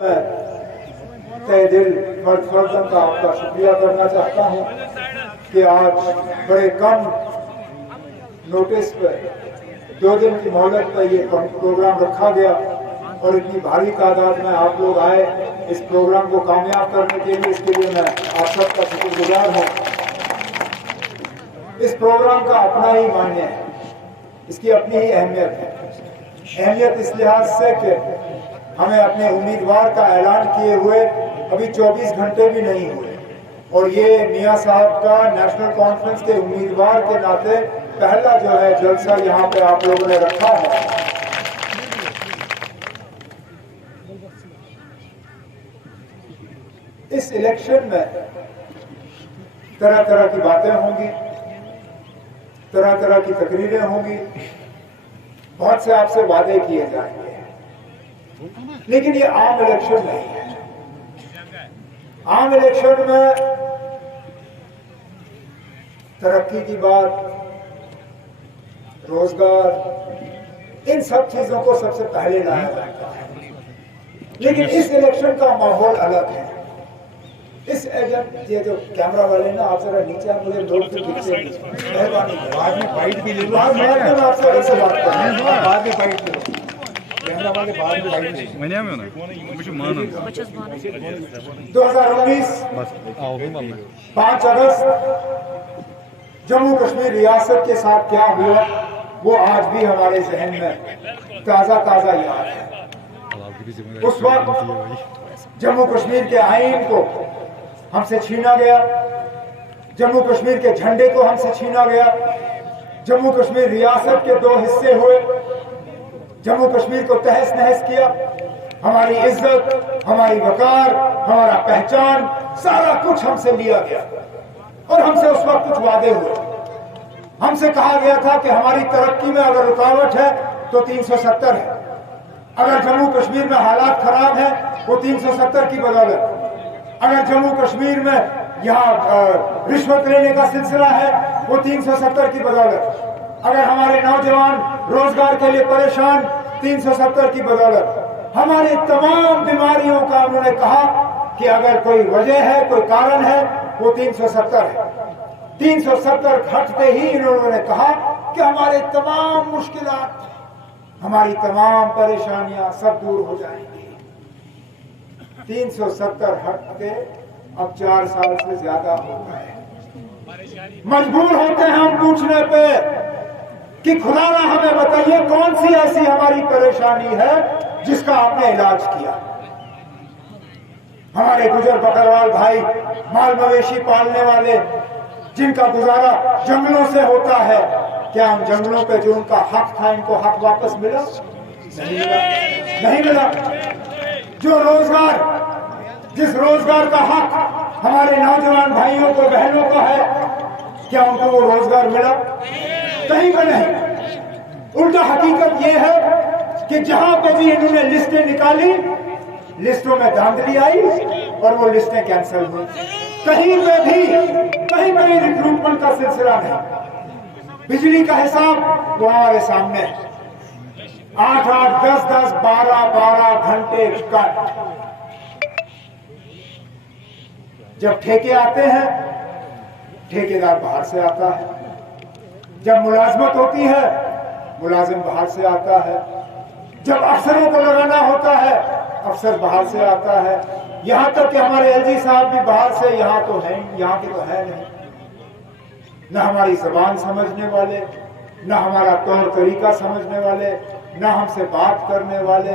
तहे दिल फर्जन का आपका शुक्रिया करना चाहता हूँ कि आज बड़े कम नोटिस पर 2 दिन की मोहलत पर ये प्रोग्राम रखा गया और इतनी भारी तादाद में आप लोग आए इस प्रोग्राम को कामयाब करने के लिए। इसके लिए मैं आप सबका शुक्रगुजार हूँ। इस प्रोग्राम का अपना ही मान्य है, इसकी अपनी ही अहमियत है। अहमियत इस लिहाज से कि हमें अपने उम्मीदवार का ऐलान किए हुए अभी 24 घंटे भी नहीं हुए और ये मियां साहब का नेशनल कॉन्फ्रेंस के उम्मीदवार के नाते पहला जो है जलसा यहाँ पे आप लोगों ने रखा है। इस इलेक्शन में तरह तरह की बातें होंगी, तरह तरह की तकरीरें होंगी, बहुत से आपसे वादे किए जाएंगे, लेकिन ये आम इलेक्शन नहीं है। आम इलेक्शन में तरक्की की बात, रोजगार, इन सब चीजों को सबसे पहले लाया जाता है। लेकिन इस इलेक्शन का माहौल अलग है। इस एजेंट ये जो कैमरा वाले ना, आप जरा नीचे आप मुझे लोग से मेहरबानी बाद में फाइट भी ले लो, बाद में आपसे ऐसे बात करें, बाद में फाइट ले लो, कैमरा वाले बाद में फाइट ले लो। 2019 5 अगस्त जम्मू कश्मीर रियासत के साथ क्या हुआ वो आज भी हमारे जहन में ताजा याद है। उस वक्त जम्मू कश्मीर के आईन को हमसे छीना गया, जम्मू कश्मीर के झंडे को हमसे छीना गया, जम्मू कश्मीर रियासत के 2 हिस्से हुए, जम्मू कश्मीर को तहस नहस किया, हमारी इज्जत, हमारी वकार, हमारा पहचान, सारा कुछ हमसे लिया गया और हमसे उस वक्त कुछ वादे हुए। हमसे कहा गया था कि हमारी तरक्की में अगर रुकावट है तो 370 है, अगर जम्मू कश्मीर में हालात खराब है वो 370 की बदौलत, अगर जम्मू कश्मीर में यहाँ रिश्वत लेने का सिलसिला है वो 370 की बदौलत, अगर हमारे नौजवान रोजगार के लिए परेशान 370 की बदौलत, हमारी तमाम बीमारियों का उन्होंने कहा कि अगर कोई वजह है, कोई कारण है वो 370 है। 370 घटते ही इन्होंने कहा कि हमारे तमाम मुश्किलात, हमारी तमाम परेशानियां सब दूर हो जाएंगी। 370 हट के अब 4 साल से ज्यादा हो गए। मजबूर होते हैं हम पूछने पे कि खुदा ना हमें बताइए कौन सी ऐसी हमारी परेशानी है जिसका आपने इलाज किया। हमारे गुजर बकरवाल भाई, माल मवेशी पालने वाले, जिनका गुजारा जंगलों से होता है, क्या उन जंगलों पे जो उनका हक था इनको हक वापस मिला? नहीं मिला। जो रोजगार, जिस रोजगार का हक हमारे नौजवान भाइयों को, बहनों को है, क्या उनको वो रोजगार मिला? कहीं पर नहीं। उल्टा हकीकत ये है कि जहां पर भी इन्होंने लिस्टें निकाली, लिस्टों में धांधली आई और वो लिस्टें कैंसिल हुई। कहीं पे भी रिक्रूटमेंट का सिलसिला नहीं। बिजली का हिसाब वो हमारे सामने है। 8-8, 10-10, 12-12 घंटे कट। जब ठेके आते हैं, ठेकेदार बाहर से आता है। जब मुलाजमत होती है, मुलाजिम बाहर से आता है। जब अफसरों को लगाना होता है, अफसर बाहर से आता है। यहां तक कि हमारे एलजी साहब भी बाहर से, यहाँ तो है, यहाँ के तो है नहीं। न हमारी जबान समझने वाले, न हमारा तौर तरीका समझने वाले, न हमसे बात करने वाले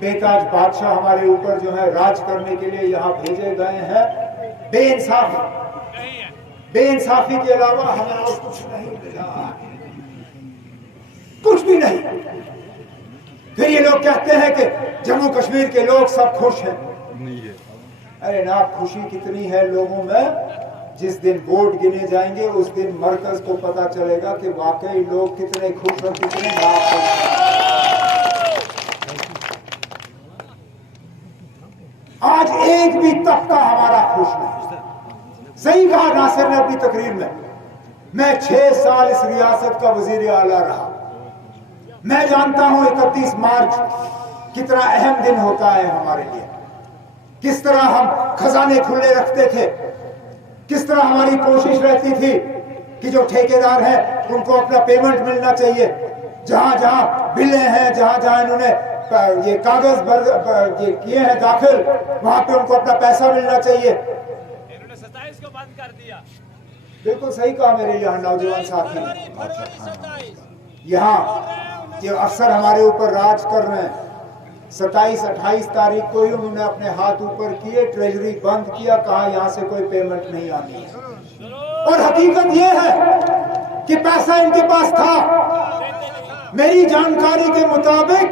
बेताज बादशाह हमारे ऊपर जो है राज करने के लिए यहाँ भेजे गए हैं। बेइंसाफी के अलावा हमें और कुछ नहीं मिला, कुछ भी नहीं। फिर ये लोग कहते हैं कि जम्मू कश्मीर के लोग सब खुश हैं। अरे ना, खुशी कितनी है लोगों में, जिस दिन वोट गिने जाएंगे उस दिन मरकज को पता चलेगा कि वाकई लोग कितने खुश और कितने नाखुश। आज एक भी तबका हमारा खुश नहीं। सही कहा नासिर ने अपनी तकरीर में, मैं 6 साल इस रियासत का वजीर आला रहा। मैं जानता हूं 31 मार्च कितना अहम दिन होता है हमारे लिए, किस तरह हम खजाने खुले रखते थे, किस तरह हमारी कोशिश रहती थी कि जो ठेकेदार हैं उनको अपना पेमेंट मिलना चाहिए, जहां जहां बिलें हैं, जहां जहां इन्होंने ये कागज ये किए हैं दाखिल, वहां पे उनको अपना पैसा मिलना चाहिए। इन्होंने 27 को बंद कर दिया। बिल्कुल सही कहा मेरे यहाँ नौजवान साथी, यहाँ ये अफसर हमारे ऊपर राज कर रहे हैं। 27-28 तारीख को ही उन्होंने अपने हाथ ऊपर किए, ट्रेजरी बंद किया, कहा यहाँ से कोई पेमेंट नहीं आनी है। और हकीकत ये है कि पैसा इनके पास था। मेरी जानकारी के मुताबिक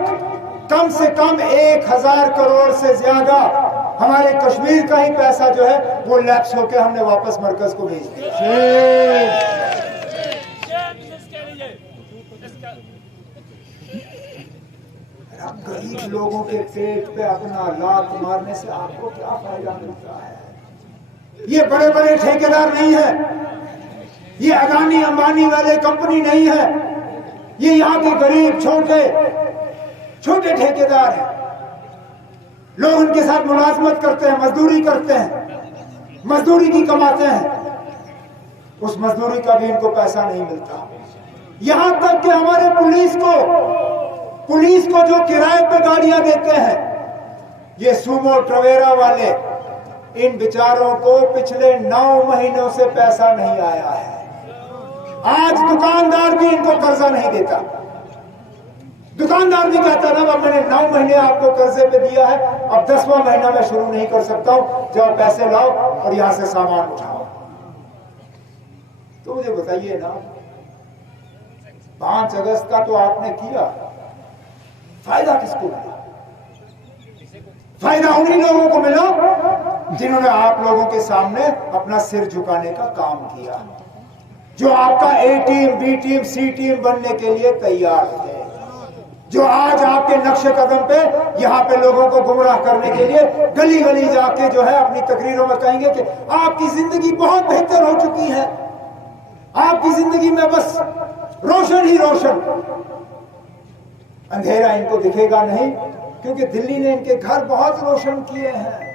कम से कम 1000 करोड़ से ज्यादा हमारे कश्मीर का ही पैसा जो है वो लैप्स होके हमने वापस मरकज को भेज दिया। गरीब लोगों के पेट पे अपना लात मारने से आपको क्या फायदा मिलता है? ये बड़े बड़े ठेकेदार नहीं है, ये अदानी अंबानी वाले कंपनी नहीं है, ये यहाँ के गरीब छोटे छोटे ठेकेदार हैं। लोग उनके साथ मुलाजमत करते हैं, मजदूरी करते हैं, मजदूरी की कमाते हैं, उस मजदूरी का भी इनको पैसा नहीं मिलता। यहां तक कि हमारे पुलिस को जो किराए पे गाड़ियां देते हैं, ये सुमो ट्रवेरा वाले, इन बेचारों को पिछले 9 महीनों से पैसा नहीं आया है। आज दुकानदार भी इनको कर्जा नहीं देता। दुकानदार भी कहता ना, मैंने 9 महीने आपको कर्जे पे दिया है, अब 10वां महीना मैं शुरू नहीं कर सकता हूं, जाओ पैसे लाओ और यहां से सामान उठाओ। तो मुझे बताइए ना, 5 अगस्त का तो आपने किया, फायदा किसको मिला? फायदा उन्हीं लोगों को मिला जिन्होंने आप लोगों के सामने अपना सिर झुकाने का काम किया, जो आपका ए टीम, बी टीम, सी टीम बनने के लिए तैयार थे, जो आज आपके नक्शे कदम पे यहाँ पे लोगों को गुमराह करने के लिए गली गली जाके जो है अपनी तकरीरों में कहेंगे कि आपकी जिंदगी बहुत बेहतर हो चुकी है, आपकी जिंदगी में बस रोशन ही रोशन। अंधेरा इनको दिखेगा नहीं, क्योंकि दिल्ली ने इनके घर बहुत रोशन किए हैं।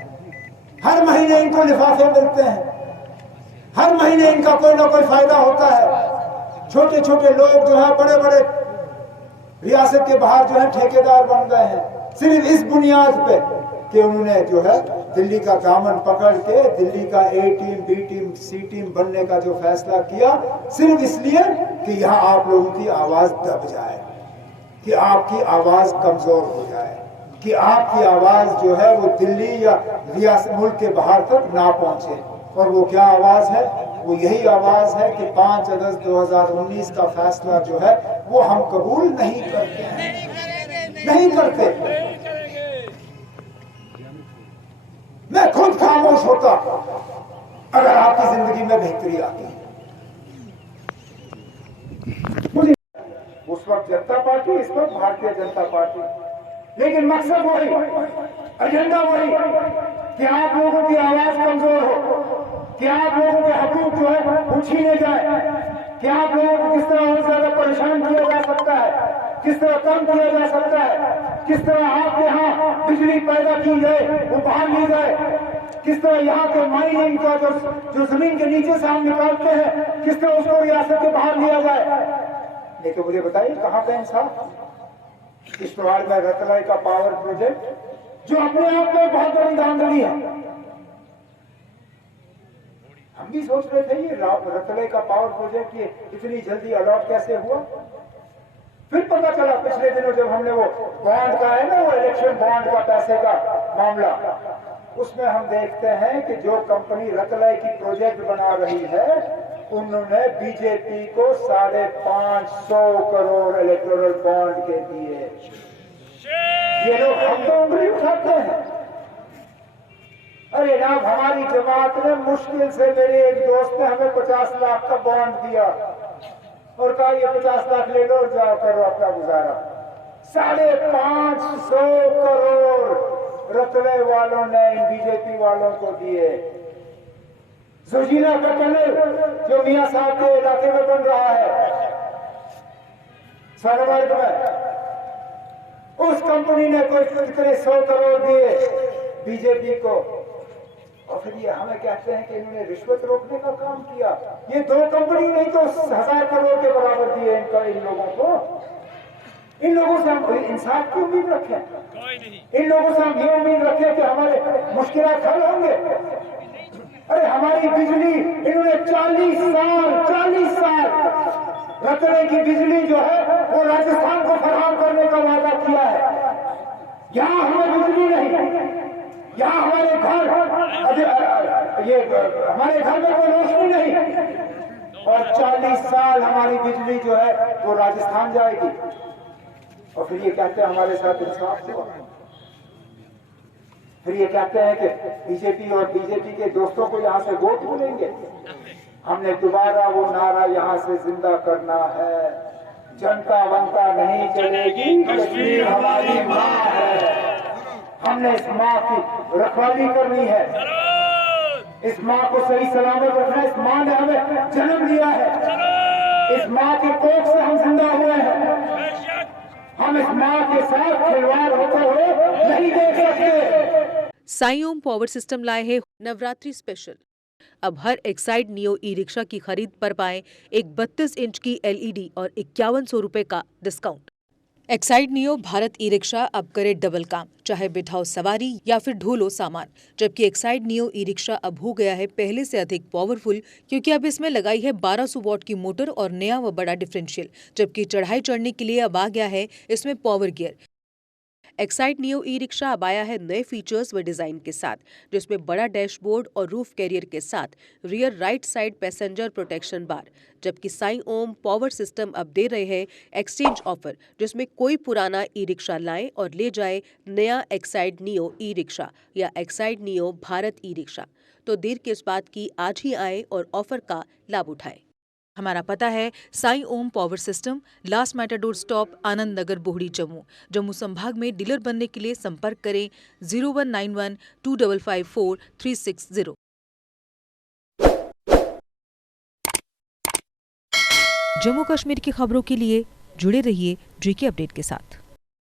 हर महीने इनको लिफाफे मिलते हैं, हर महीने इनका कोई ना कोई फायदा होता है। छोटे छोटे लोग जो है बड़े बड़े रियासत के बाहर जो है ठेकेदार बन गए हैं, सिर्फ इस बुनियाद पे कि उन्होंने जो है दिल्ली का दामन पकड़ के दिल्ली का ए टीम, बी टीम, सी टीम बनने का जो फैसला किया, सिर्फ इसलिए कि यहाँ आप लोगों की आवाज दब जाए, कि आपकी आवाज कमजोर हो जाए, कि आपकी आवाज जो है वो दिल्ली या रियासत मुल्क के बाहर तक ना पहुंचे। और वो क्या आवाज है? वो यही आवाज है कि 5 अगस्त 2019 का फैसला जो है वो हम कबूल नहीं करते हैं, नहीं करते। मैं खुद खामोश होता अगर आपकी जिंदगी में बेहतरी आती। उस वक्त जनता पार्टी, इस वक्त भारतीय जनता पार्टी, लेकिन मकसद वही, एजेंडा वही कि आप लोगों की आवाज कमजोर हो, कि आप लोगों के हकूक जो है वो छीने जाए, कि आप लोगों को किस तरह और ज्यादा परेशान किया जा सकता है, किस तरह कम किया जा सकता है, किस तरह आपके यहाँ बिजली पैदा की जाए वो बाहर ली जाए, किस तरह यहाँ के माइनिंग का जो जमीन के नीचे से हम निकालते हैं, किस तरह उसको रियासत के बाहर लिया जाए। नहीं तो मुझे बताइए कहाँ पे इंसाफ? किश्तवाड़ में रतलाई का पावर प्रोजेक्ट जो अपने आप में बहुत बड़ी धांधली है, हम भी सोच रहे थे ये रतलाई का पावर प्रोजेक्ट ये इतनी जल्दी अलॉट कैसे हुआ। फिर पता चला पिछले दिनों जब हमने वो बॉन्ड का है ना, वो इलेक्शन बॉन्ड का पैसे का मामला, उसमें हम देखते हैं कि जो कंपनी रतलाई की प्रोजेक्ट बना रही है उन्होंने बीजेपी को 550 करोड़ इलेक्टोरल बॉन्ड के दिए। ये लोग हम तो उंगली उठाते हैं। अरे नाम हमारी जमात ने मुश्किल से, मेरे एक दोस्त ने हमें 50 लाख का बॉन्ड दिया और कहा ये 50 लाख ले लो, जाओ करो अपना गुजारा। 550 करोड़ रतले वालों ने इन बीजेपी वालों को दिए। सुजीना का टनल जो मियां साहब के इलाके में बन रहा है सोनमर्ग में, उस कंपनी ने कोई कितने 100 करोड़ दिए बीजेपी को, और फिर ये हमें कहते हैं कि इन्होंने रिश्वत रोकने का काम किया। ये 2 कंपनी नहीं तो 1000 करोड़ के बराबर दिए इन लोगों को। इन लोगों से हम इंसाफ की उम्मीद रखें? कोई नहीं। इन लोगों से हम ये उम्मीद रखें कि हमारे मुश्किलात हल होंगे? अरे हमारी बिजली इन्होंने 40 साल रखने की बिजली जो है वो राजस्थान को फराहम करने का वादा किया है। यहाँ हमें बिजली नहीं, यहाँ हमारे घर हमारे घर में कोई रोशनी नहीं, और 40 साल हमारी बिजली जो है वो राजस्थान जाएगी, और फिर ये कहते हैं हमारे साथ इंसाफ हुआ। फिर ये कहते हैं कि बीजेपी और बीजेपी के दोस्तों को यहाँ से वोट मिलेंगे। हमने दोबारा वो नारा यहाँ से जिंदा करना है, जनता वंता नहीं चलेगी, कश्मीर हमारी माँ है। हमने इस माँ की रखवाली करनी है, इस माँ को सही सलामत रखना। इस माँ ने हमें जन्म दिया है, इस माँ के कोख से हम जिंदा हुए हैं। हम इस माँ के साथ खिलवाड़ होते हुए नहीं देख सकते। साई ओम पावर सिस्टम लाए हैं नवरात्रि स्पेशल। अब हर एक्साइड नियो ई रिक्शा की खरीद पर पाएं एक 32 इंच की LED और 5100 रुपए का discount. Exide neo Bharat e rickshaw अब करे डबल काम, चाहे बिठाओ सवारी या फिर ढोलो सामान। जबकि एक्साइड नियो ई रिक्शा अब हो गया है पहले से अधिक पावरफुल, क्योंकि अब इसमें लगाई है 1200 वॉट की मोटर और नया व बड़ा डिफरेंशियल। जबकि चढ़ाई चढ़ने के लिए अब आ गया है इसमें power gear. Exide neo e rickshaw अब आया है नए फीचर्स व डिजाइन के साथ, जिसमें बड़ा डैशबोर्ड और रूफ कैरियर के साथ rear right side passenger protection bar. जबकि साई ओम पावर सिस्टम अब दे रहे हैं एक्सचेंज ऑफर, जिसमें कोई पुराना ई रिक्शा लाए और ले जाए नया एक्साइड नियो ई रिक्शा या Exide neo Bharat e rickshaw. तो देर किस बात की, आज ही आए और ऑफर का लाभ उठाए। हमारा पता है Sai Om power system, last matador stop, Anand Nagar, Bohri, Jammu. Jammu संभाग में डीलर बनने के लिए संपर्क करें 0191 2554 360। जम्मू कश्मीर की खबरों के लिए जुड़े रहिए JK अपडेट के साथ।